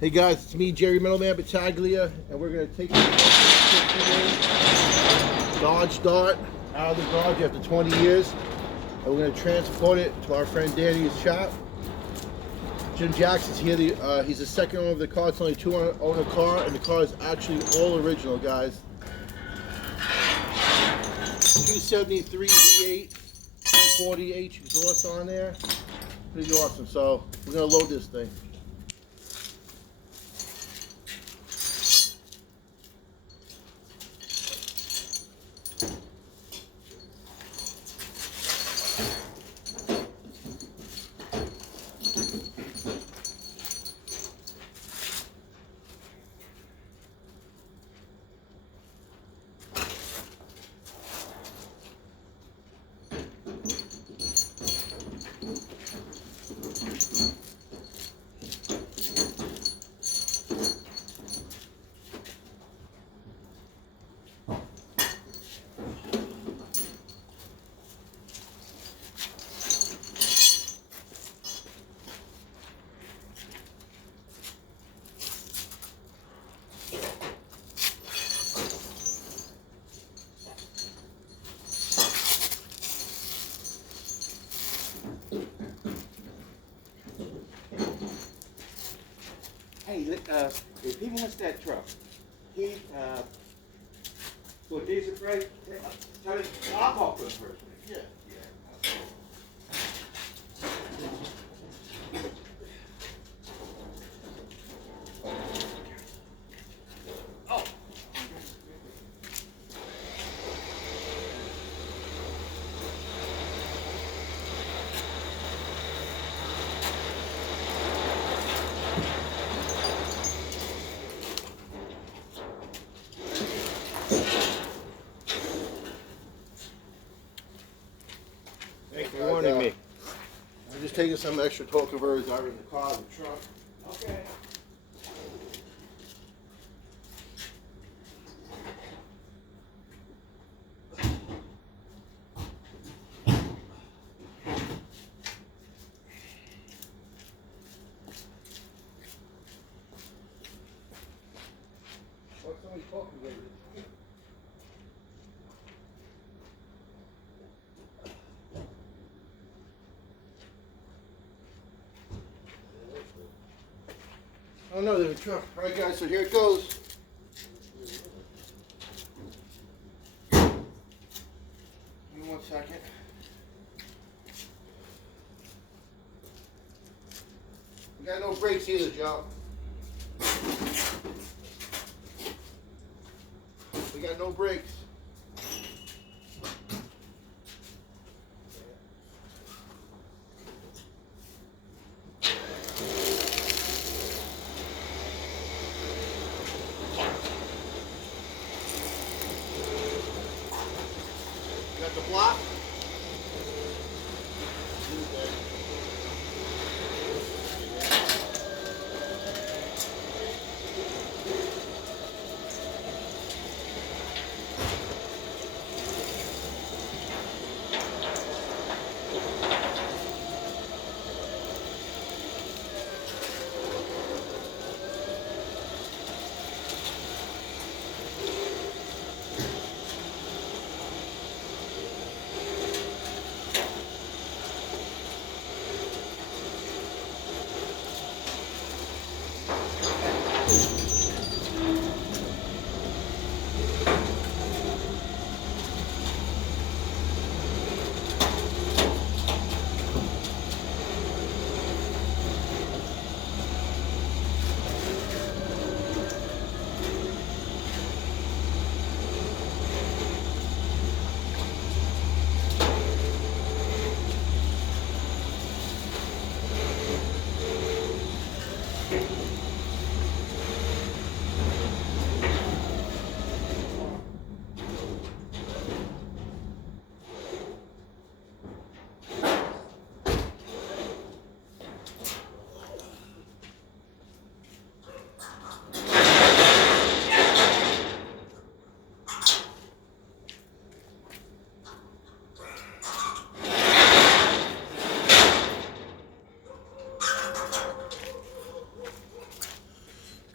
Hey guys, it's me, Jerry Middleman Battaglia, and we're going to take the Dodge Dart out of the garage after 20 years, and we're going to transport it to our friend Danny's shop. Jim Jackson's here. He's the second owner of the car. It's only two owner car, and the car is actually all original, guys. 273 V8, 240H exhaust on there. Pretty awesome. So we're going to load this thing. Hey, if he wants that truck, for diesel price, tell him, I'll talk to him first. Yeah. Oh. Thanks for warning me. I'm just taking some extra torque converters out of the car, the truck. Okay. What's somebody talking about? Oh no, there's a truck. All right, guys, so here it goes. Give me 1 second. We got no brakes either, Joe. We got no brakes. Got the block?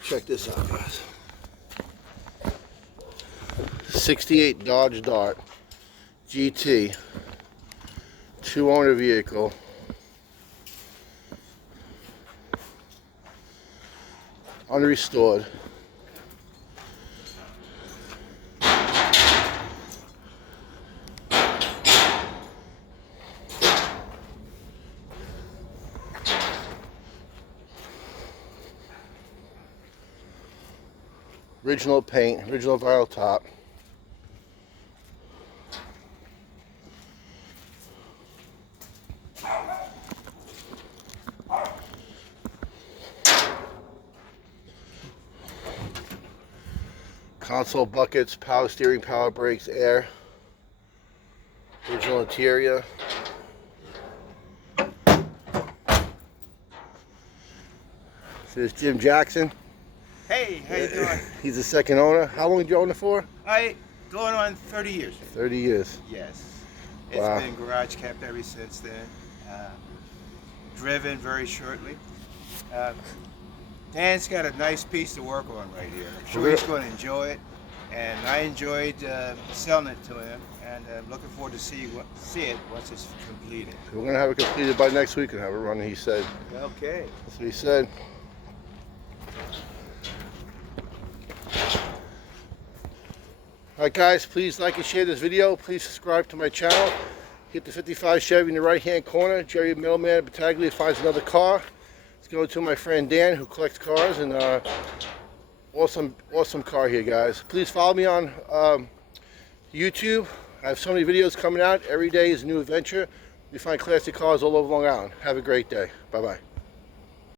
Check this out, guys. 68 Dodge Dart GT, 2-owner vehicle. Unrestored. Original paint, original vinyl top. Console buckets, power steering, power brakes, air. Original interior. This is Jim Jackson. Hey, how you doing? He's the second owner. How long did you own it for? Going on 30 years. 30 years. Yes. It's Wow. been garage kept ever since then. Driven very shortly. Dan's got a nice piece to work on right here. I'm sure he's going to enjoy it. And I enjoyed selling it to him. And I'm looking forward to see it once it's completed. We're going to have it completed by next week and have it running, he said. Okay. That's what he said. Alright guys, please like and share this video. Please subscribe to my channel. Hit the 55 Chevy in the right hand corner. Jerry Middleman at Battaglia finds another car. Let's go to my friend Dan who collects cars, and awesome car here, guys. Please follow me on YouTube. I have so many videos coming out. Every day is a new adventure. You find classic cars all over Long Island. Have a great day. Bye bye.